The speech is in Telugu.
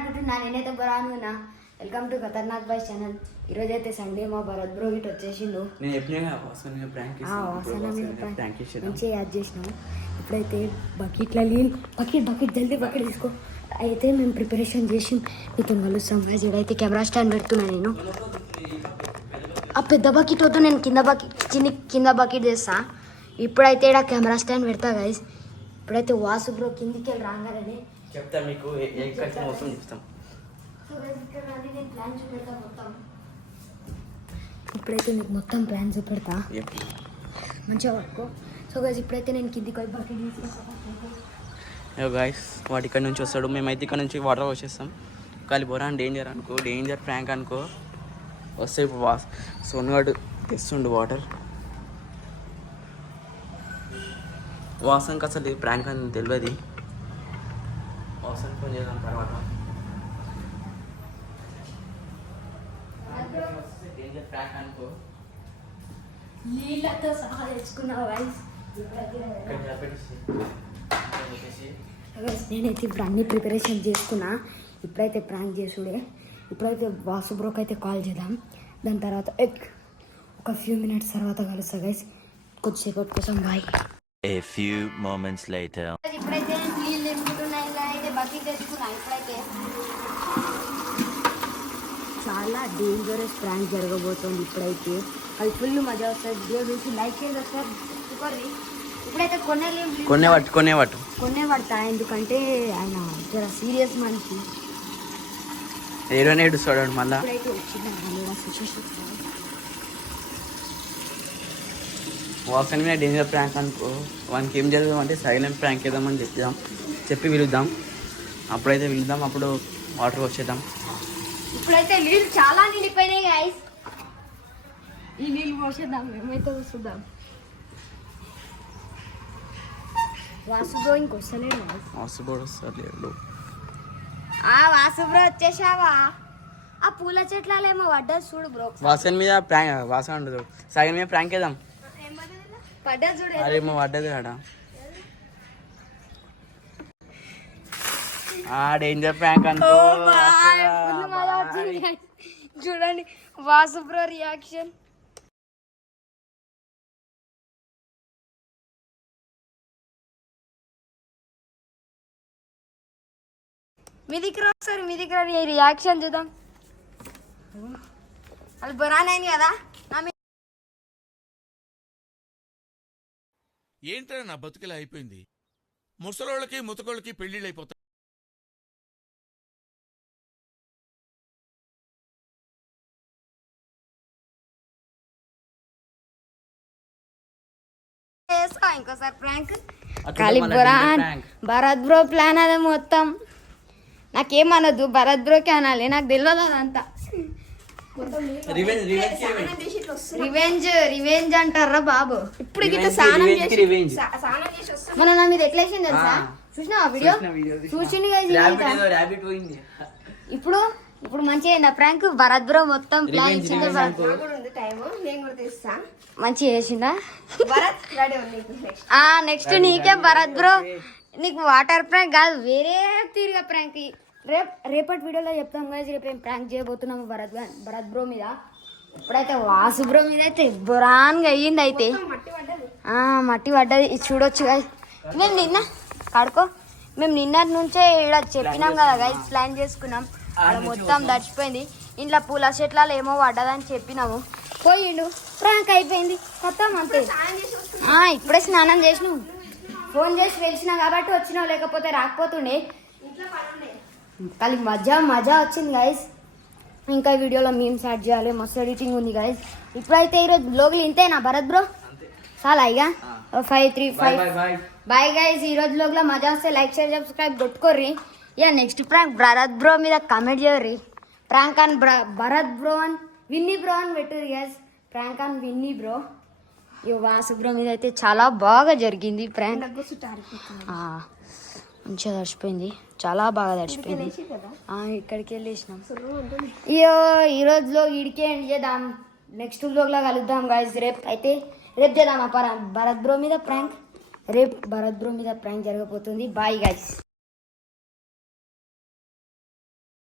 అనుకుంటున్నా. నేనైతే బరానున్నా. Welcome to Khatarnak boys channel. ఈరోజు అయితే సండే మా భరత్ బ్రో గిట్ వచ్చేసిండు. మంచిగా యాడ్ చేసినాం. ఇప్పుడైతే బకెట్లో నీళ్ళు బకెట్ జల్దీ బకెట్ తీసుకో. అయితే మేము ప్రిపరేషన్ చేసి మీతో కలుస్తాం. ఇప్పుడైతే కెమెరా స్టాండ్ పెడుతున్నా నేను. ఆ పెద్ద బకెట్ వద్దు, నేను కింద బకెట్ చేస్తా. ఇప్పుడైతే ఇక్కడ కెమెరా స్టాండ్ పెడతా గైస్. ఇప్పుడైతే వాసు బ్రో కిందికి వెళ్ళి రాగానే చెప్తా మీకు చెప్తాం. ఇప్పుడైతే మీకు మొత్తం ప్లాన్ చూపెడతా, మంచిగా పట్టుకో. సో గైస్ ఇప్పుడైతే నేను కిందికి పోయి బకెట్ తీసుకొస్తా. గైస్ వాటి ఇక్కడ నుంచి వస్తాడు, మేమైతే ఇక్కడ నుంచి వాటర్ వచ్చేస్తాం. కలిపోరా డేంజర్ అనుకో, డేంజర్ ప్రాంక్ అనుకో. వస్తే ఇప్పుడు సోనుగాడు తెస్తుండు వాటర్. వాసనకి అసలు ప్రాంక్ అని తెలియదు. వాసన ఫోన్ చేద్దాం తర్వాత. నీళ్ళతో సహా తెచ్చుకున్నావు గైస్. నేనైతే ఇప్పుడు అన్ని ప్రిపరేషన్ చేసుకున్నా. ఇప్పుడైతే ప్రాంక్ చేసుడే. ఇప్పుడైతే వాసు బ్రోకి అయితే కాల్ చేద్దాం. దాని తర్వాత ఒక ఫ్యూ మినిట్స్ తర్వాత కలుస్తా గైస్. కొద్దిసేపటి కోసం bye. A few moments later. ఇప్పుడైతే నీళ్ళు నింపుతున్నాయి. అయితే బకెట్ తెచ్చుకున్నా. ఇప్పుడైతే చాలా డేంజరస్ ప్రాంక్ జరగబోతుంది. ఇప్పుడైతే అది ఫుల్ మజా వస్తుంది. వీడియో చూసి లైక్ చేసి వస్తారు. ఇప్పుడైతే కొన్నే పడతా, ఎందుకంటే ఆయన జర సీరియస్ మనిషి. ఏడోనే ఏడుస్తాడు మళ్ళీ. ఇప్పుడైతే వచ్చింది వాసన మీద డేంజర్ ప్రాంక్ అనుకో. వానికి ఏం జరుగుదాం అంటే సైలెంట్ ప్రాంక్ వేద్దామని చెప్పి పిలుద్దాం. అప్పుడైతే పిలుద్దాం, అప్పుడు వాటర్ వచ్చేద్దాం. ఇప్పుడైతే నీళ్ళు చాలా నిండిపోయినాయి గైస్. ఈ నీళ్ళు పోసేద్దాం, మేమైతే చూద్దాం. వాసు బ్రో ఇంకొస్తలేడు. వాసు బ్రో వస్తలేడు. వాసు బ్రో వచ్చేసావా? ఆ పూల చెట్లేమో పడ్డా చూడు బ్రో. వాసన మీద ప్రాంక్, వాసన ఉండదు సగం మీద ప్రాంక్ వేద్దాం. పడ్డా చూడు. అరేమో పడ్డది ఆడ. డేంజర్ ప్రాంక్ అనుకో. చూడండి వాసు బ్రో రియాక్షన్. మీ దగ్గర రియాక్షన్ చూద్దాం. అది బొరానైంది కదా. ఏంట్రా నా బతుకులా అయిపోయింది. ముసలోళ్ళకి ముతకోళ్ళకి పెళ్లిళ్ళు అయిపోతాయి. ఇంకోసారి ప్రాంక్ కలిబురాన్ భరత్ బ్రో ప్లాన్ అదే మొత్తం. నాకేమనదు, భరత్ బ్రోకి అనాలి. నాకు తెలియదు అదంతా. రివెంజ్ అంటారా బాబు. ఇప్పుడు మన నా మీద ఎట్లా వేసింది తెలుసా? చూసినా వీడియో చూసింది. ఇప్పుడు మంచిగా నా ప్రాంక్. భరత్ బ్రో మొత్తం ప్లాన్ ఇచ్చింది. మంచిగా చేసిందా? నెక్స్ట్ నీకే భరత్ బ్రో. నీకు వాటర్ ప్రాంక్ కాదు, వేరే తీరుగా ప్రాంక్. రేపటి వీడియోలో చెప్తాం కదా. రేపు ఏం ప్రాంక్ చేయబోతున్నాము భరత్ బ్రో మీద. ఇప్పుడైతే వాసు బ్రో మీద అయితే బొరాన్గా అయ్యింది. అయితే మట్టి పడ్డది. ఇది చూడొచ్చు కదా. మేము నిన్నటి నుంచే ఇక్కడ చెప్పినాం కదా గైస్. ప్లాన్ చేసుకున్నాం. అక్కడ మొత్తం దడిచిపోయింది. ఇంట్లో పూల చెట్లలో ఏమో పడ్డదని చెప్పినాము. పోయిండు, ప్రాంక్ అయిపోయింది, మొత్తం అంతే. ఇప్పుడే స్నానం చేసినావు, ఫోన్ చేసి పిలిచినా కాబట్టి వచ్చినావు, లేకపోతే రాకపోతుండే. కానీ మజా వచ్చింది గైస్. ఇంకా వీడియోలో మీమ్స్ యాడ్ చేయాలి, మస్తు ఎడిటింగ్ ఉంది గైస్. ఇప్పుడైతే ఈరోజు బ్లాగులు ఇంతేనా భరత్ బ్రో? చాలా ఇక 5-3-5 బాయ్ గైస్. ఈరోజు బ్లాగ్లో మజా వస్తే లైక్ షేర్ సబ్స్క్రైబ్ కొట్టుకోర్రి. నెక్స్ట్ ప్రాంక్ భరత్ బ్రో మీద కామెంట్ చేయర్రి. ప్రాంక్ ఆన్ భరత్ బ్రో అని విన్నీ బ్రో అని పెట్టుర్రి guys. Prank on Vinny bro. Vasu bro మీద అయితే చాలా బాగా జరిగింది ప్రాంక్. మంచిగా తడిచిపోయింది, చాలా బాగా తడిచిపోయింది. ఇక్కడికి వెళ్ళేసినాం. ఈరోజులో ఇడికే ఎండ్ చేద్దాం. నెక్స్ట్ బ్లాగ్లో కలుద్దాం గైస్. రేపు చేద్దాం భరత్ బ్రో మీద ప్రాంక్. రేపు భరత్ బ్రో మీద ప్రాంక్ జరగబోతుంది. Bye guys.